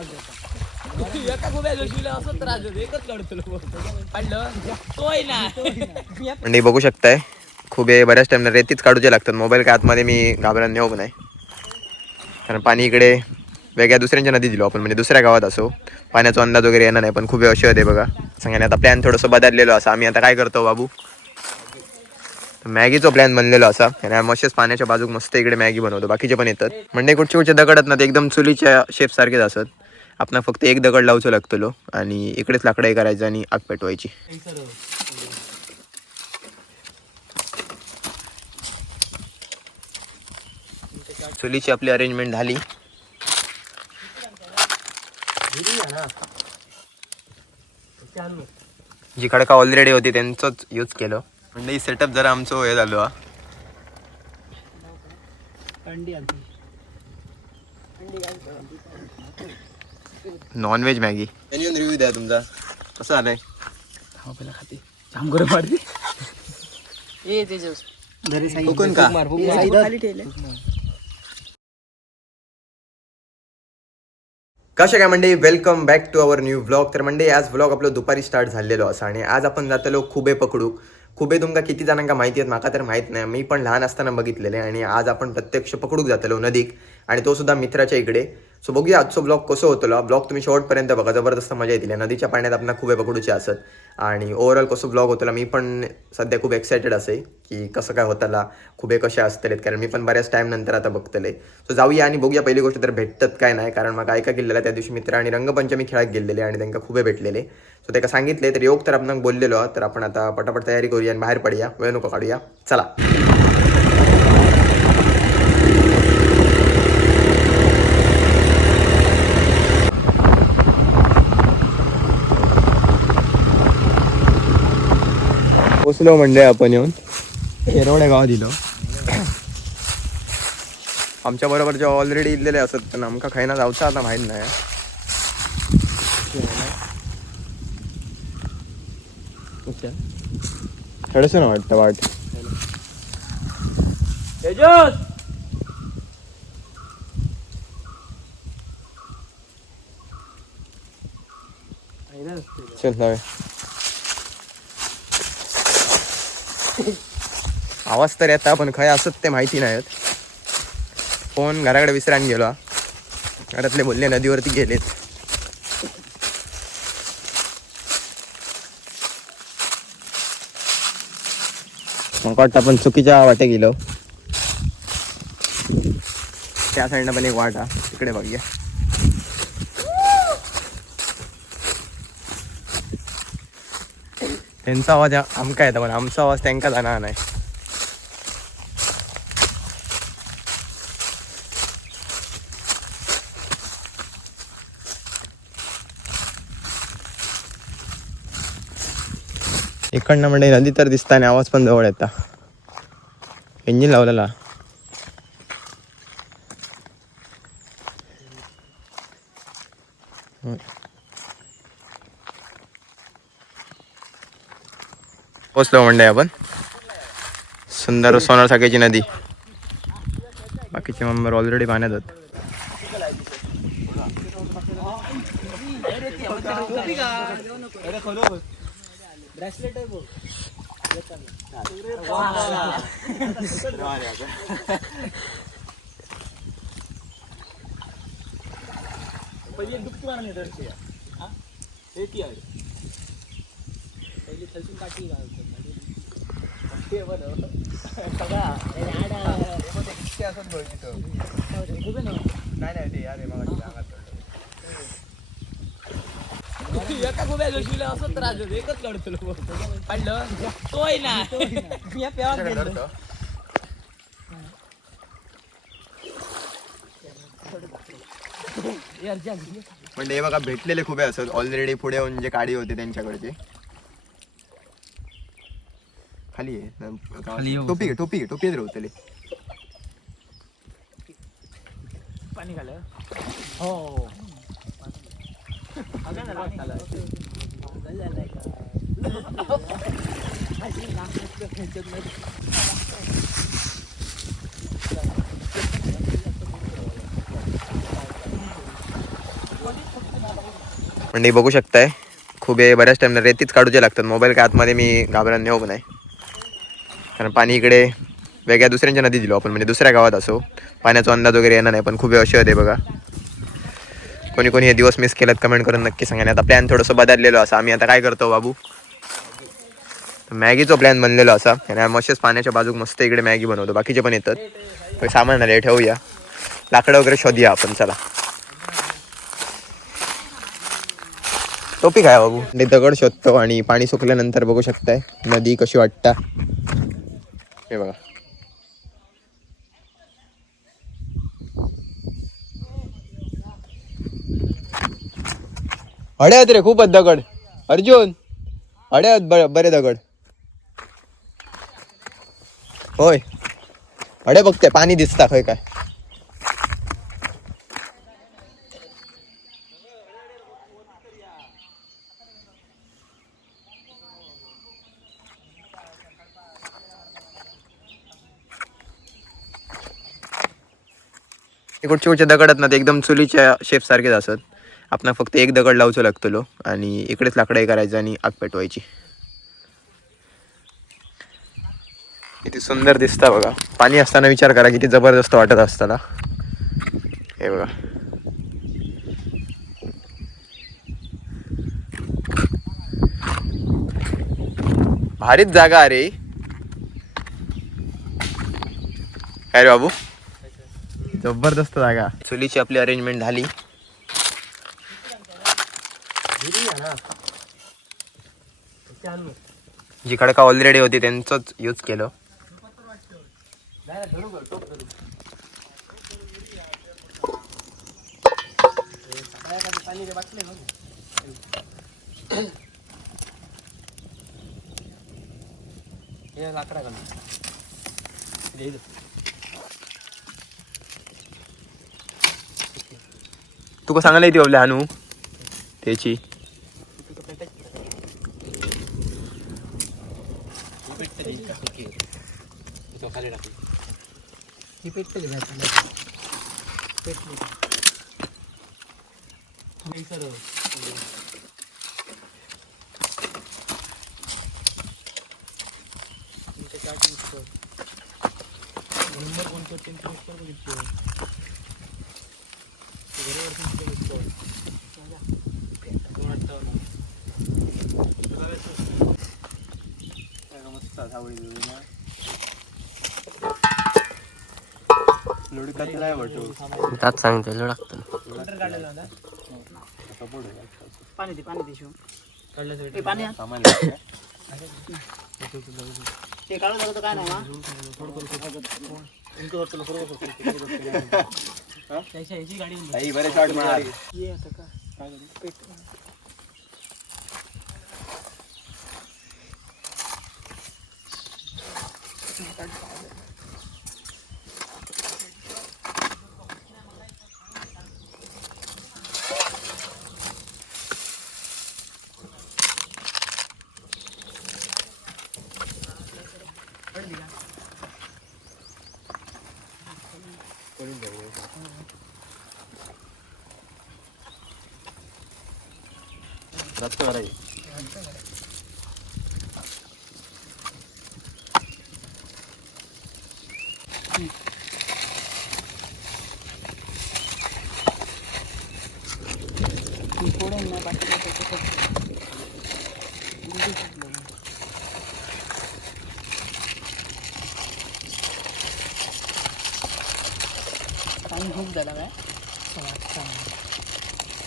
एका जोशीला असं त्रास देतो एकच काढतो काढलं तोय ना म्हणजे बघू शकताय खूप बऱ्याच टाइमला रेतीच काढूचे लागतात. मोबाईल काय आतमध्ये मी घाबरून नेऊ नाही हो, कारण पाणी इकडे वेगळ्या दुसऱ्यांच्या नदी दिलो आपण म्हणजे दुसऱ्या गावात असो. पाण्याचा अंदाज वगैरे येणार नाही पण खूप अशी होते बघा. सांगाने आता प्लॅन थोडंसं बदललेलो असा. आम्ही आता काय करतो बाबू? मॅगीचा प्लॅन बनलेलो असा. आणि आम्ही पाण्याच्या बाजूक मस्त इकडे मॅगी बनवतो. बाकीचे पण येतात. म्हणजे कुठचे कुठचे दगडात ना ते एकदम चुलीच्या शेप सारखेच असत आपण फक्त एक दगड लावचो लागतलो आणि इकडेच लाकडं हे करायचं आणि आग पेटवायची. चुलीची आपली अरेंजमेंट झाली. जी खडका ऑलरेडी होती त्यांचंच यूज केलं. म्हणजे सेटअप जरा आमचं हे झालो हा. नॉनव्हेज मॅगी येऊन रिव्ह्यू द्या तुमचा कसं आलंय जाम गरम वाटते ए तेजस कोकण का खाली ठेवले कशा काय म्हणजे welcome back to our new vlog तर म्हणजे आज व्लॉग आपलं दुपारी स्टार्ट झालेलो असा आणि आज आपण जातलो खुबे पकडू. खुबे तुमका किती जणांका माहिती आहेत माका तर माहीत नाही. मी पण लहान असताना बघितलेले आणि आज आपण प्रत्यक्ष पकडूक जातलो नदीक आणि तो सुद्धा मित्राच्या इकडे. सो बघूया आजचो ब्लॉग कसं होतो ब्लॉग तुम्ही शेवटपर्यंत बघा. जबरदस्त मजा येतील. नदीच्या पाण्यात आपण खुबे पकडूचे असत. आणि ओव्हरऑल कसं ब्लॉग होतला मी पण सध्या खूप एक्सायटेड असे की कसं काय होताला खुबे कसे असतलेत. कारण मी पण बऱ्याच टाईम नंतर आता बघतले सो जाऊया आणि बघूया पहिली गोष्ट तर भेटतात काय नाही. कारण मग ऐका गेलेला त्या दिवशी मित्र आणि रंगपंचमी खेळात गेलेले आणि त्यांना खुबे भेटलेले. सो त्याला सांगितले तर योग तर आपण बोललेलो तर आपण आता पटापट तयारी करूया आणि बाहेर पडूया. वेळ नको काढूया. चला. पोचलो म्हणजे आपण येऊन. येरवड्या गावात दिलो आमच्या बरोबर जे ऑलरेडी इल्लेले असत पण आमका खायना जाऊचा आता माहीत नाही. खेळस ना वाटतं वाट. तेजस! चल जाऊया आवाज तर येता पण खय असत ते माहिती नाहीत फोन घराकडे विसरान गेलो घरातले बोलले नदीवरती गेलेत. मग वाटतं आपण चुकीच्या वाटे गेलो. त्या साईडनं पण एक वाट. हा तिकडे बघूया. त्यांचा आवाज आमकां आमका येतो पण आमचा आवाज त्यांका जाणार नाही. इकडनं म्हणजे नदी तर दिसता आणि आवाज पण जवळ येता. इंजिन लावलेला. पोचलो म्हणजे आपण. सुंदर सोनार साखरेची नदी. बाकीचे मेंबर ऑलरेडी पाण्यात आहेत. पहिली एक डुबकी मारून येतो हे खूप आहे एका जोशीला असं त्रास देतो एकच काढतो काढलं तोय ना मी गेलो म्हणजे हे बघा भेटलेले खूप असत ऑलरेडी पुढे येऊन जे गाडी होते त्यांच्याकडचे. खाली खाली आहे येऊ. टोपी घे टोपी घे टोपी होतले पाणी घाल हो? म्हणजे बघू शकताय. खूप हे बऱ्याच टाईमला रेतीच काढूचे लागतात. मोबाईल काय आतमध्ये मी घाबरून नेऊ नाही? कारण पाणी इकडे वेगळ्या दुसऱ्यांच्या नदी दिलो आपण म्हणजे दुसऱ्या गावात असो. पाण्याचा अंदाज वगैरे येणार नाही पण खूप असे होते बघा. कोणी कोणी हे दिवस मिस केलेत कमेंट करून नक्की सांगा. आता प्लॅन थोडंसं बदललेलो असा. आम्ही आता काय करतो बाबू? मॅगीचा प्लॅन बनलेलो असा. आणि मशेच पाण्याच्या बाजूक मस्त इकडे मॅगी बनवतो. बाकीचे पण येतात. सामान आले ठेवूया. लाकडं वगैरे शोधूया आपण चला. टोपी काय बाबू? दगड शोधतो आणि पाणी सुकल्यानंतर बघू शकताय. नदी कशी वाटता? हे बघा. अडे आहेत रे खूपच दगड. अर्जुन अडे आहेत ब- बरे दगड. होय. अडे बघते पाणी दिसता खय काय. हे कुठचे कुठचे दगड आहेत ना ते एकदम चुलीच्या शेपसारखेच असत आपण फक्त एक दगड लावचो लागतलो आणि इकडेच लाकडं करायचं आणि आग पेटवायची. किती सुंदर दिसता बघा. पाणी असताना विचार करा किती जबरदस्त वाटत असताना. हे बघा. भारीच जागा अरे काय रे बाबू? जबरदस्त जागा. चुलीची आपली अरेंजमेंट झाली. जी खडका ऑलरेडी होती त्यांचंच यूज केलं. हे लाकडा घालून घे इथं. तुका सांगायला ती बाबल्या हानू त्याची. तिथं पेटायचं. ही पेटते ती का सुकी आहे? इथं खाली टाकली. ही पेटते का जास्त? पेटली. नाही सर. तुमच्या starting चं. नंबर कोणतं ते तुम्ही करून बघितलं. ते बरोबर तुमचं बघितलं. दोन अठ्ठावन्न. मस्त सावळी बिवळी ना. त्यात सांगते लागतं फिल्टर काढलेलं होतं? पाणी दे पाणी दे शिव काढलं सगळं. ते पाणी आण. ते काढू लागलं काय नाही त्याच्या ह्याची गाडी बरे शॉट मार. ये आता का? काय गाडी? रक्त करायची थोडं नाही बाकी पाणी खूप झालं काय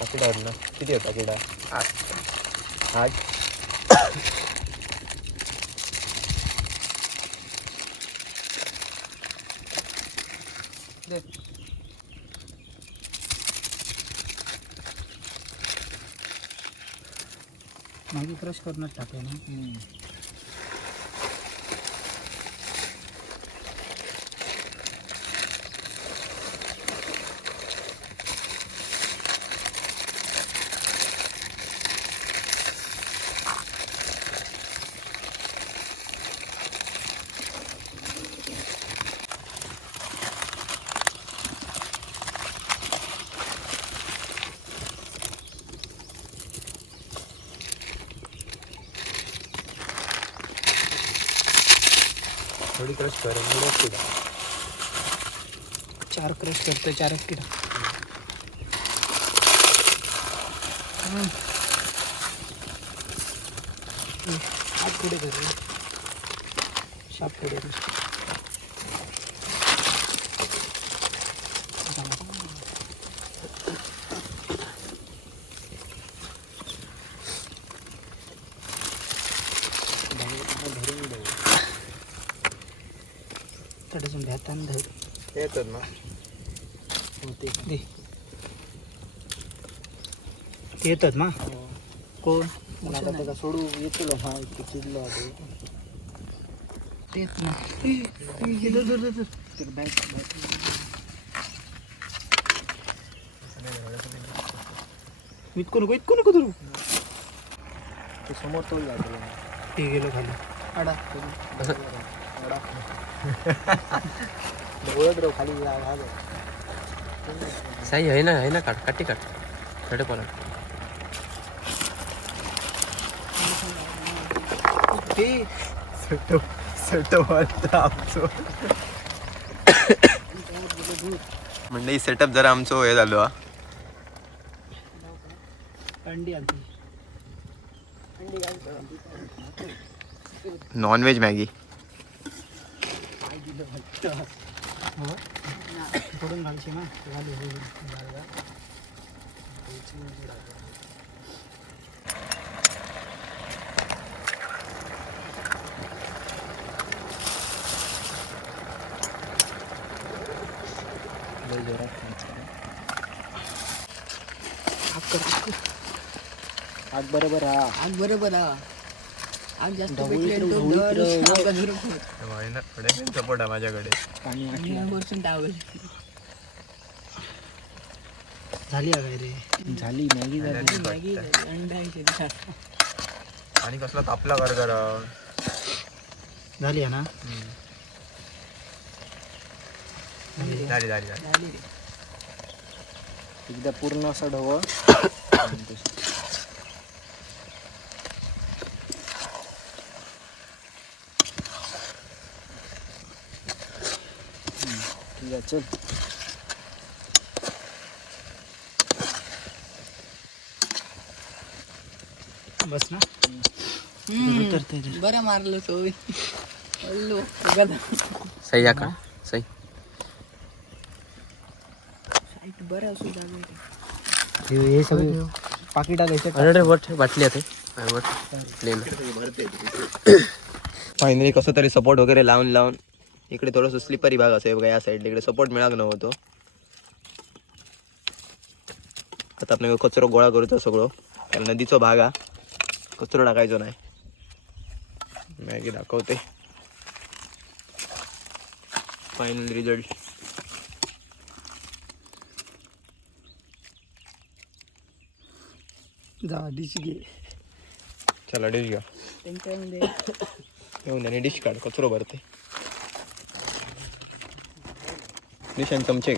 पाकिट आहेत ना किती आहेत पाकिटा आठ आठ माझी क्रश करूनच टाकले ना? क्रश कर मिळत किडा चार क्रश करतोय चार एक किडा आठ पुढे कर. रे. पुढे कर. थोडंसं भ्यातान धर येतात ना. ते येतात ना? कोण? आता त्याला सोडू येतो हा चिडलो तेच ना. दूर दूर दूर इतकं नको इतकं नको धरू. ते समोर तो जातो ते गेलो खाली. आडा ओळख राव खाली जा हा बघ. साई आहे ना आहे ना काट काटी काट. थोडे पण ते म्हणजे सेटअप जरा आमचं हे झालो हा. अंडी आणते नॉनव्हेज मॅगी. घालू हो, हो. लय जोरात खायचं. आग कर आग बरोबर जास्त तो दर सपोर्ट आहे माझ्याकडे. पाणी आणि झाली आहे रे. झाली मॅगी झाली. मॅगी अंडा आहे त्याच्यात. आणि कसला तापला कर जरा झाली आहे ना? झाली झाली झाली झाली. रे. एकदा पूर्ण असं ढवळ. आहे चल. बस ना. बरं मारलं सोय हल्लो साई या का साईट बरं असू हे सगळे पाकिटा घ्यायचे अरे वट बाटली आहे ते वट. प्लेन फायनली कसं तरी सपोर्ट वगैरे लावून लावून. इकडे थोडंसं स्लिपरी भाग असेल बघा या साईडला इकडे सपोर्ट मिळाक नव्हतो. आता आपण कचरो गोळा करूचो सगळं. कारण नदीचो भाग हा कचरो टाकायचो नाही. मॅगी दाखवते. फायनल रिझल्ट जा डिश घे. चला डिश घ्या. त्यांच्यामध्ये येऊन त्याने डिश काढ कचरो भरते. डिश आणि चमचे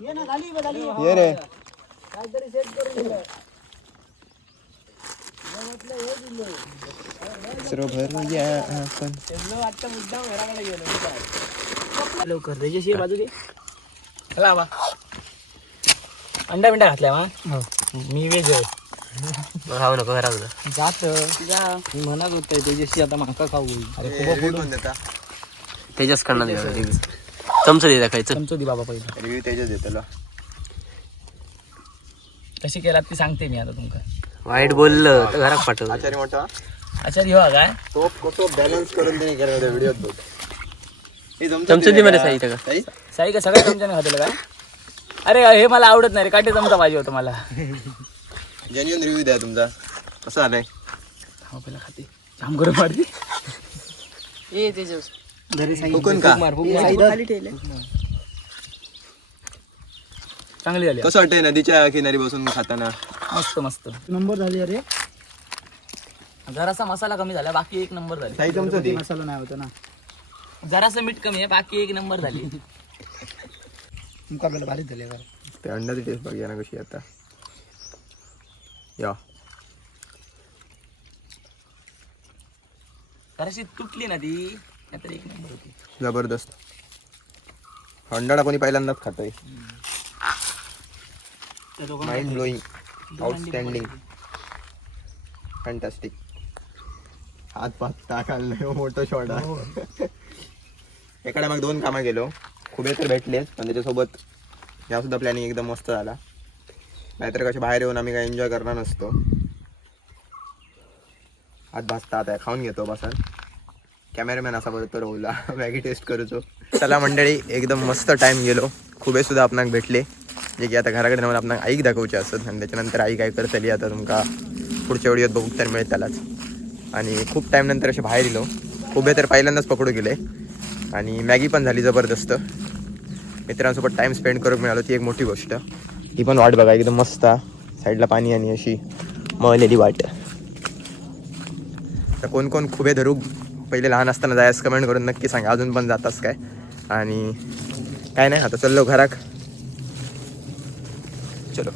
ये ये रे दिलं. कचरो भरूया आपण. लवकर त्याच्याशी बाजू दे चला बा. अंडा बिंडा घातलाय मा मी वेज आहे. खाऊ नको घरात जा. जात. मी म्हणत होते त्याच्याशी आता माका खाऊ. अरे रिव्ह्यू कोण देता. तेजस करणार दे चमचं दे खायचं चमचो दे बाबा पहिला. रिव्ह्यू तेजच देतलो कशी केलात ती सांगते मी आता तुमका. वाईट बोललं तर घरात पाठव. आचार्य मोठा? आचार्य हो काय? तो कसं बॅलन्स करून त्यांनी केलं व्हिडिओत बघ. हे चमचा चमचं दे मला का? साई त्याला. साई? साई का सगळ्या चमच्याने खातेलं काय अरे हे मला आवडत नाही रे काटे चमचा पाहिजे होता मला. जेन्युअन रिव्ह्यू द्या तुमचा कसं आलंय हा पहिला खाते जाम गरम वाटते ए तेजस घरी कोकण का खाली ठेवले चांगली झाली कसं वाटतंय नदीच्या किनारी बसून खाताना मस्त मस्त नंबर झाली अरे जरासा मसाला कमी झाला बाकी एक नंबर झाली साई चमचा दे मसाला नाही होता ना जरासं मीठ कमी आहे बाकी एक नंबर झाली मुकाबला भारीच झाले ते अंड्याची टेस्ट बघूया ना कशी आता या. तुटली ना ती. नाहीतर एक नंबर होती. जबरदस्त. हंडाडा कोणी पहिल्यांदाच खातोय. त्या दोघांना माइंड ब्लोईंग आउटस्टँडिंग. फॅन्टॅस्टिक हात. पात टाकाल मोठं शॉट हो. एकडे मग दोन कामं गेलो. खूप तर भेटलेच पण त्याच्यासोबत या सुद्धा प्लॅनिंग एकदम मस्त झाला. नाहीतर कसे बाहेर येऊन आम्ही काय एन्जॉय करणार नसतो. आज भाजता आता खाऊन घेतो बसन कॅमेरामॅन असा बोलतो रोवला मॅगी टेस्ट करूचो चला मंडळी एकदम मस्त टाइम गेलो. खुबे सुद्धा आपणाक भेटले. जे की आता घराकडे मला आपणाक आईक दाखवचे असत. आणि त्याच्यानंतर आई काय करतली आता तुमका पुढच्या व्हिडिओत बघू तर मिळेल त्यालाच. आणि खूप टाईम नंतर असे बाहेर येलो खुबे तर पहिल्यांदाच पकडू गेले. आणि मॅगी पण झाली जबरदस्त. मित्रांसोबत टाइम स्पेंड करून मिळालो ती एक मोठी गोष्ट. ही पण वाट बघा एकदम मस्त. साईडला पाणी आणि अशी मळलेली वाट. तर कोण कोण खुबे धरू. पहिले लहान असताना जायस कमेंट करून नक्की सांगा अजून पण जातास काय? आणि काय नाही आता चाललो घराक. चलो.